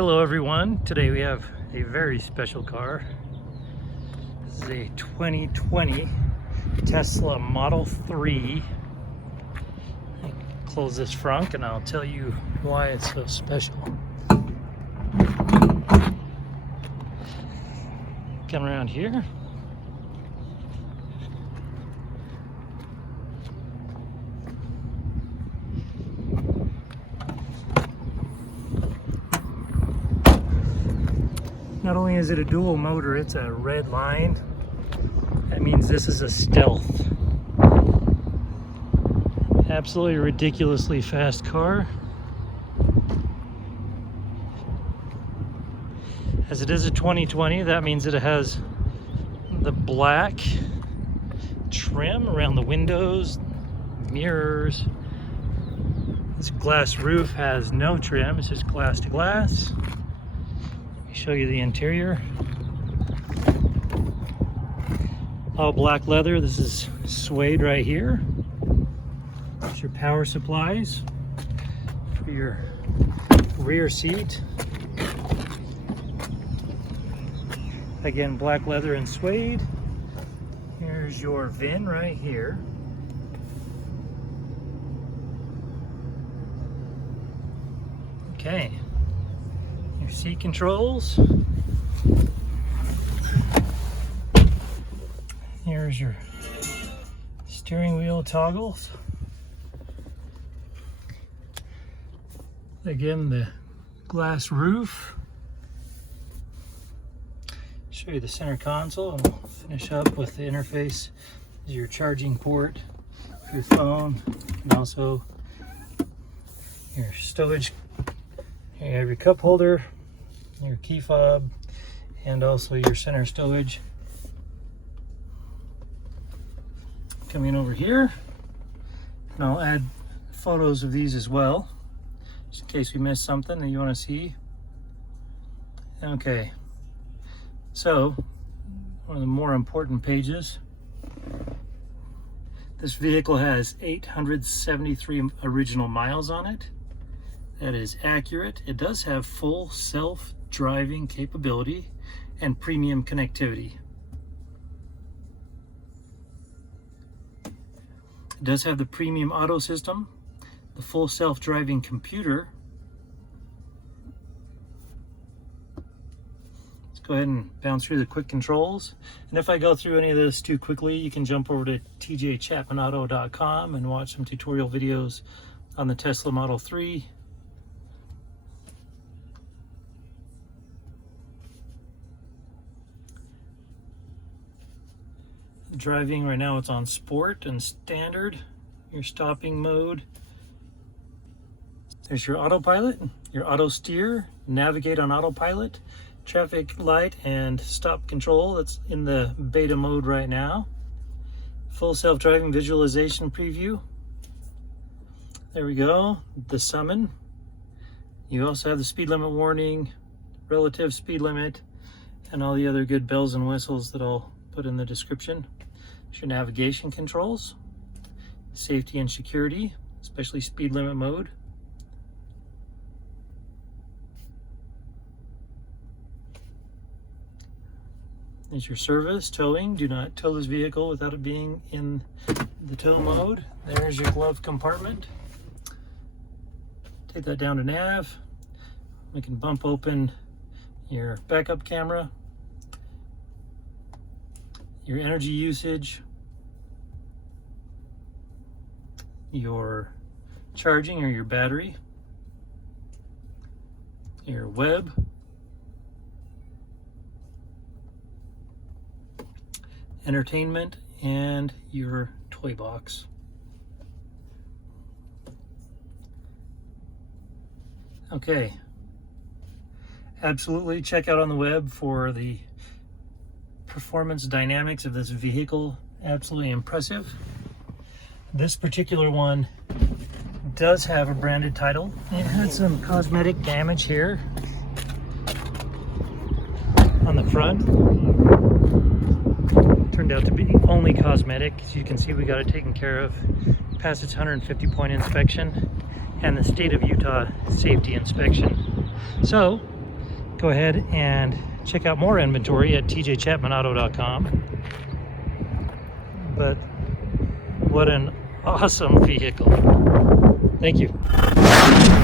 Hello everyone, today we have a very special car. This is a 2020 Tesla Model 3. I'll close this front and I'll tell you why it's so special. Come around here. Not only is it a dual motor, it's a red line. That means this is a stealth. Absolutely ridiculously fast car. As it is a 2020, that means that it has the black trim around the windows, mirrors. This glass roof has no trim, it's just glass to glass. Show you the interior. All black leather. This is suede right here. There's your power supplies for your rear seat. Again, black leather and suede. Here's your VIN right here. Okay. Seat controls. Here's your steering wheel toggles. Again, the glass roof. Show you the center console and we'll finish up with the interface. This is your charging port for your phone and also your stowage. You have your cup holder, your key fob, and also your center stowage. Coming over here, and I'll add photos of these as well, just in case we missed something that you want to see. Okay, so one of the more important pages. This vehicle has 873 original miles on it. That is accurate. It does have full self-driving capability and premium connectivity. It does have the premium auto system, the full self-driving computer. Let's go ahead and bounce through the quick controls. And if I go through any of this too quickly, you can jump over to tjchapmanauto.com and watch some tutorial videos on the Tesla Model 3. Driving right now, it's on sport and standard. Your stopping mode. There's your autopilot, your auto steer, navigate on autopilot, traffic light and stop control. That's in the beta mode right now. Full self-driving visualization preview. There we go. The summon. You also have the speed limit warning, relative speed limit, and all the other good bells and whistles that I'll put in the description. Your navigation controls, safety and security, especially speed limit mode. There's your service, towing. Do not tow this vehicle without it being in the tow mode. There's your glove compartment. Take that down to nav. We can bump open your backup camera, your energy usage, your charging or your battery, your web, entertainment, and your toy box. Okay, absolutely check out on the web for the performance dynamics of this vehicle. Absolutely impressive. This particular one does have a branded title. It had some cosmetic damage here on the front. Turned out to be only cosmetic. As you can see, we got it taken care of. Passed its 150 point inspection and the state of Utah safety inspection. So go ahead and check out more inventory at tjchapmanauto.com. But what an awesome vehicle. Thank you.